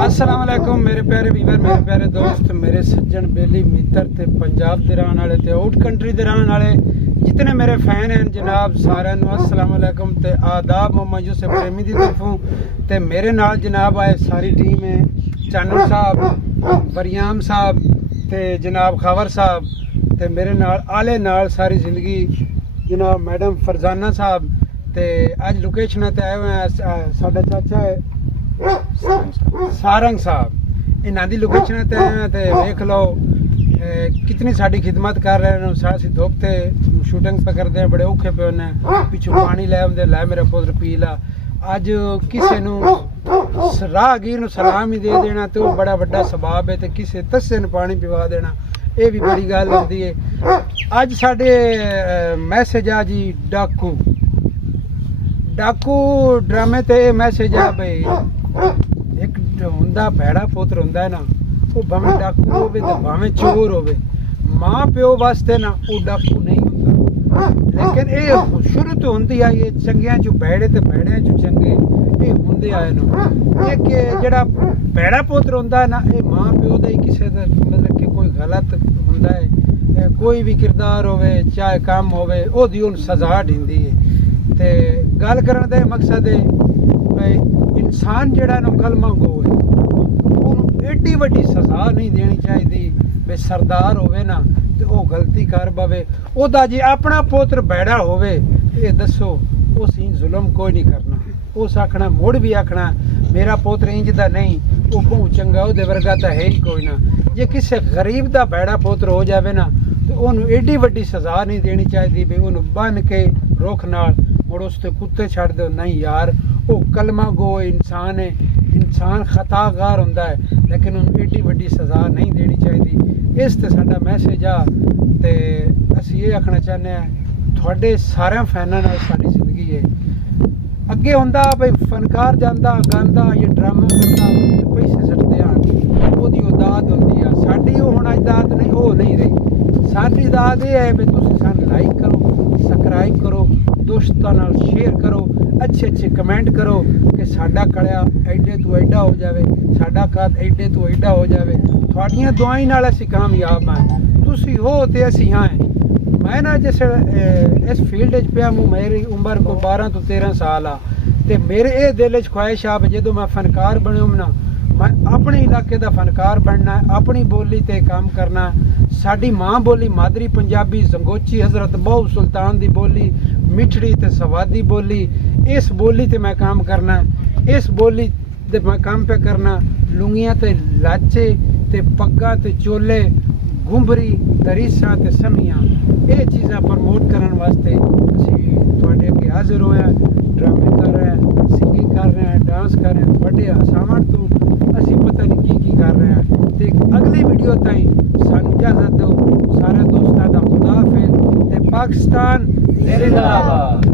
अस्सलाम वालेकुम मेरे प्यारे ਵੀਰ, ਮੇਰੇ ਪਿਆਰੇ ਦੋਸਤ, ਮੇਰੇ ਸੱਜਣ ਬੇਲੀ ਮਿੱਤਰ ਤੇ ਪੰਜਾਬ ਦੇ ਰਹਿਣ ਵਾਲੇ ਤੇ ਆਊਟ ਕੰਟਰੀ ਦੇ ਰਹਿਣ ਵਾਲੇ ਜਿਤਨੇ ਮੇਰੇ ਫੈਨ ਹਨ ਜਨਾਬ, ਸਾਰਿਆਂ ਨੂੰ अस्सलाम वालेकुम ਤੇ ਆਦਾਬ। ਮੁਹੰਮਦ ਯੂਸਫ ਪ੍ਰੇਮੀ ਦੀ ਤਰਫੋਂ ਤੇ ਮੇਰੇ ਨਾਲ ਜਨਾਬ ਆਏ ਸਾਰੀ ਟੀਮ ਹੈ। ਚਾਨਣ ਸਾਹਿਬ, ਵਰਿਆਮ ਸਾਹਿਬ ਤੇ ਜਨਾਬ ਖਾਵਰ ਸਾਹਿਬ ਤੇ ਮੇਰੇ ਨਾਲ ਆਲੇ ਨਾਲ ਸਾਰੀ ਜ਼ਿੰਦਗੀ ਜਨਾਬ ਮੈਡਮ ਫਰਜ਼ਾਨਾ ਸਾਹਿਬ ਤੇ ਅੱਜ ਲੋਕੇਸ਼ਨਾਂ ਤੇ ਆਏ ਹੋਏ ਆ। ਸਾਡਾ ਚਾਚਾ ਹੈ ਸਾਰੰਗ ਸਾਹਿਬ ਇਹਨਾਂ ਦੀ ਲੋਕੇਸ਼ਨ ਤੇ ਵੇਖ ਲਓ ਕਿਤਨੀ ਸਾਡੀ ਖਿਦਮਤ ਕਰ ਰਹੇ ਨੇ ਸਾਡੀ ਧੁੱਪ ਤੇ ਸ਼ੂਟਿੰਗ ਪੇ ਕਰਦੇ ਬੜੇ ਔਖੇ ਪਏ ਨੇ ਪਿੱਛੋਂ ਪਾਣੀ ਲੈ ਆਉਂਦੇ ਲੈ ਮੇਰਾ ਪੁੱਤਰ ਪੀ ਲਾ ਅੱਜ ਕਿਸੇ ਨੂੰ ਰਾਹਗੀਰ ਨੂੰ ਸਲਾਮ ਹੀ ਦੇ ਦੇਣਾ ਤੇ ਉਹ ਬੜਾ ਵੱਡਾ ਸਵਾਬ ਹੈ ਤੇ ਕਿਸੇ ਤੱਸੇ ਨੂੰ ਪਾਣੀ ਪਿਵਾ ਦੇਣਾ ਇਹ ਵੀ ਬੜੀ ਗੱਲ ਹੁੰਦੀ ਹੈ ਅੱਜ ਸਾਡੇ ਮੈਸੇਜ ਆ ਜੀ ਡਾਕੂ ਡਰਾਮੇ ਤੇ ਇਹ ਮੈਸੇਜ ਆ ਬਈ ਇੱਕ ਹੁੰਦਾ ਭੈੜਾ ਪੁੱਤਰ ਹੁੰਦਾ ਹੈ ਨਾ ਉਹ ਭਾਵੇਂ ਡਾਕੂ ਹੋਵੇ ਤੇ ਭਾਵੇਂ ਚੋਰ ਹੋਵੇ ਮਾਂ ਪਿਓ ਵਾਸਤੇ ਨਾ ਉਹ ਡਾਕੂ ਨਹੀਂ ਹੁੰਦਾ ਲੇਕਿਨ ਇਹ ਸ਼ੁਰੂ ਤੋਂ ਹੁੰਦੀ ਆਈ ਇਹ ਚੰਗਿਆਂ ਚੋਂ ਭੈੜੇ ਤੇ ਭੈੜਿਆਂ ਚੋਂ ਚੰਗੇ ਇਹ ਹੁੰਦੇ ਆਏ ਨੂੰ ਇਹ ਕਿ ਜਿਹੜਾ ਭੈੜਾ ਪੁੱਤਰ ਹੁੰਦਾ ਨਾ ਇਹ ਮਾਂ ਪਿਓ ਦਾ ਹੀ ਕਿਸੇ ਦਾ ਮਤਲਬ ਕਿ ਕੋਈ ਗਲਤ ਹੁੰਦਾ ਹੈ ਕੋਈ ਵੀ ਕਿਰਦਾਰ ਹੋਵੇ ਚਾਹੇ ਕੰਮ ਹੋਵੇ ਉਹਦੀ ਉਹਨੂੰ ਸਜ਼ਾ ਦਿੰਦੀ ਹੈ ਤੇ ਗੱਲ ਕਰਨ ਦਾ ਮਕਸਦ ਹੈ ਬਈ ਇਨਸਾਨ ਜਿਹੜਾ ਨੂੰ ਕਲਮਾ ਗੋ ਹੈ ਉਹਨੂੰ ਏਡੀ ਵੱਡੀ ਸਜ਼ਾ ਨਹੀਂ ਦੇਣੀ ਚਾਹੀਦੀ ਬਈ ਸਰਦਾਰ ਹੋਵੇ ਨਾ ਤੇ ਉਹ ਗਲਤੀ ਕਰ ਪਵੇ ਉਹਦਾ ਜੇ ਆਪਣਾ ਪੁੱਤਰ ਬੈੜਾ ਹੋਵੇ ਇਹ ਦੱਸੋ ਉਸ ਹੀ ਜ਼ੁਲਮ ਕੋਈ ਨਹੀਂ ਕਰਨਾ ਉਸ ਆਖਣਾ ਮੁੜ ਵੀ ਆਖਣਾ ਮੇਰਾ ਪੁੱਤਰ ਇੰਜ ਦਾ ਨਹੀਂ ਉਹ ਬਹੁਤ ਚੰਗਾ ਉਹਦੇ ਵਰਗਾ ਤਾਂ ਹੈ ਹੀ ਕੋਈ ਨਾ ਜੇ ਕਿਸੇ ਗਰੀਬ ਦਾ ਬੈੜਾ ਪੁੱਤਰ ਹੋ ਜਾਵੇ ਨਾ ਤੇ ਉਹਨੂੰ ਏਡੀ ਵੱਡੀ ਸਜ਼ਾ ਨਹੀਂ ਦੇਣੀ ਚਾਹੀਦੀ ਵੀ ਉਹਨੂੰ ਬੰਨ ਕੇ ਰੁੱਖ ਨਾਲ ਮੁੜ ਉਸ ਤੇ ਕੁੱਤੇ ਛੱਡ ਦਿਓ ਨਹੀਂ ਯਾਰ ਉਹ ਕਲਮਾ ਗੋ ਇਨਸਾਨ ਹੈ ਇਨਸਾਨ ਖਤਾਕਾਰ ਹੁੰਦਾ ਹੈ ਲੇਕਿਨ ਉਹਨੂੰ ਏਡੀ ਵੱਡੀ ਸਜ਼ਾ ਨਹੀਂ ਦੇਣੀ ਚਾਹੀਦੀ ਇਸ ਤੇ ਸਾਡਾ ਮੈਸੇਜ ਆ ਤੇ ਅਸੀਂ ਇਹ ਆਖਣਾ ਚਾਹੁੰਦੇ ਹਾਂ ਤੁਹਾਡੇ ਸਾਰਿਆਂ ਫੈਨਾਂ ਨਾਲ ਸਾਡੀ ਜ਼ਿੰਦਗੀ ਹੈ ਅੱਗੇ ਹੁੰਦਾ ਬਈ ਫਨਕਾਰ ਜਾਂਦਾ ਗਾਉਂਦਾ ਜਾਂ ਡਰਾਮਾ ਕਰਦਾ ਤੇ ਪੈਸੇ ਸੱਟਦੇ ਆਣ ਉਹਦੀ ਉਹ ਦਾਤ ਹੁੰਦੀ ਆ ਸਾਡੀ ਉਹ ਹੁਣ ਅੱਜ ਦਾਤ ਨਹੀਂ ਉਹ ਨਹੀਂ ਰਹੀ ਸਾਡੀ ਦਾਤ ਇਹ ਹੈ ਵੀ ਤੁਸੀਂ ਸਾਨੂੰ ਲਾਈਕ ਕਰੋ ਸਬਸਕ੍ਰਾਈਬ ਕਰੋ ਦੋਸਤਾਂ ਨਾਲ ਸ਼ੇਅਰ ਕਰੋ ਅੱਛੇ ਕਮੈਂਟ ਕਰੋ ਕਿ ਸਾਡਾ ਕਲਿਆ ਐਡੇ ਤੋਂ ਐਡਾ ਹੋ ਜਾਵੇ ਸਾਡਾ ਕੱਦ ਐਡੇ ਤੋਂ ਐਡਾ ਹੋ ਜਾਵੇ ਤੁਹਾਡੀਆਂ ਦੁਆਵਾਂ ਨਾਲ ਅਸੀਂ ਕਾਮਯਾਬ ਹਾਂ ਤੁਸੀਂ ਹੋ ਤੇ ਅਸੀਂ ਹਾਂ ਮੈਂ ਨਾ ਜਿਸ ਇਸ ਫੀਲਡ 'ਚ ਪਿਆ ਮੇਰੀ ਉਮਰ ਕੋ 12 ਤੋਂ 13 ਸਾਲ ਆ ਤੇ ਮੇਰੇ ਇਹ ਦਿਲ 'ਚ ਖੁਆਇਸ਼ ਆ ਜਦੋਂ ਮੈਂ ਫਨਕਾਰ ਬਣਿਆ ਨਾ ਮੈਂ ਆਪਣੇ ਇਲਾਕੇ ਦਾ ਫਨਕਾਰ ਬਣਨਾ ਆਪਣੀ ਬੋਲੀ ਤੇ ਕੰਮ ਕਰਨਾ ਸਾਡੀ ਮਾਂ ਬੋਲੀ ਮਾਦਰੀ ਪੰਜਾਬੀ ਜ਼ੰਗੋਚੀ ਹਜ਼ਰਤ ਬਹੁ ਸੁਲਤਾਨ ਦੀ ਬੋਲੀ ਮਿੱਠੜੀ ਤੇ ਸਵਾਦੀ ਬੋਲੀ ਇਸ ਬੋਲੀ ਤੇ ਮੈਂ ਕੰਮ ਕਰਨਾ ਇਸ ਬੋਲੀ ਤੇ ਮੈਂ ਕੰਮ ਪੇ ਕਰਨਾ ਲੁੰਗੀਆਂ ਤੇ ਲਾਚੇ ਤੇ ਪੱਗਾਂ ਤੇ ਚੋਲੇ ਗੁੰਬਰੀ ਦਰੀਸਾਂ ਤੇ ਸਮੀਆਂ ਇਹ ਚੀਜ਼ਾਂ ਪ੍ਰਮੋਟ ਕਰਨ ਵਾਸਤੇ ਅਸੀਂ ਤੁਹਾਡੇ ਅੱਗੇ ਹਾਜ਼ਰ ਹੋਏ ਹਾਂ ਡਰਾਮੇ ਕਰ ਰਹੇ ਹਾਂ ਸਿੰਗਿੰਗ ਕਰ ਰਹੇ ਹਾਂ ਡਾਂਸ ਕਰ ਰਹੇ ਹਾਂ ਤੁਹਾਡੇ ਹਸਾਵਣ ਤੋਂ ਅਸੀਂ ਪਤਾ ਨਹੀਂ ਕੀ ਕਰ ਰਹੇ ਹਾਂ ਤੇ ਅਗਲੀ ਵੀਡੀਓ ਤਾਈਂ ਸਾਨੂੰ ਇਜਾਜ਼ਤ ਦਿਓ ਸਾਰੇ ਦੋਸਤਾਂ ਦਾ ਖੁਦਾ ਹਾਫਿਜ਼ ਤੇ ਪਾਕਿਸਤਾਨ ਜ਼ਿੰਦਾਬਾਦ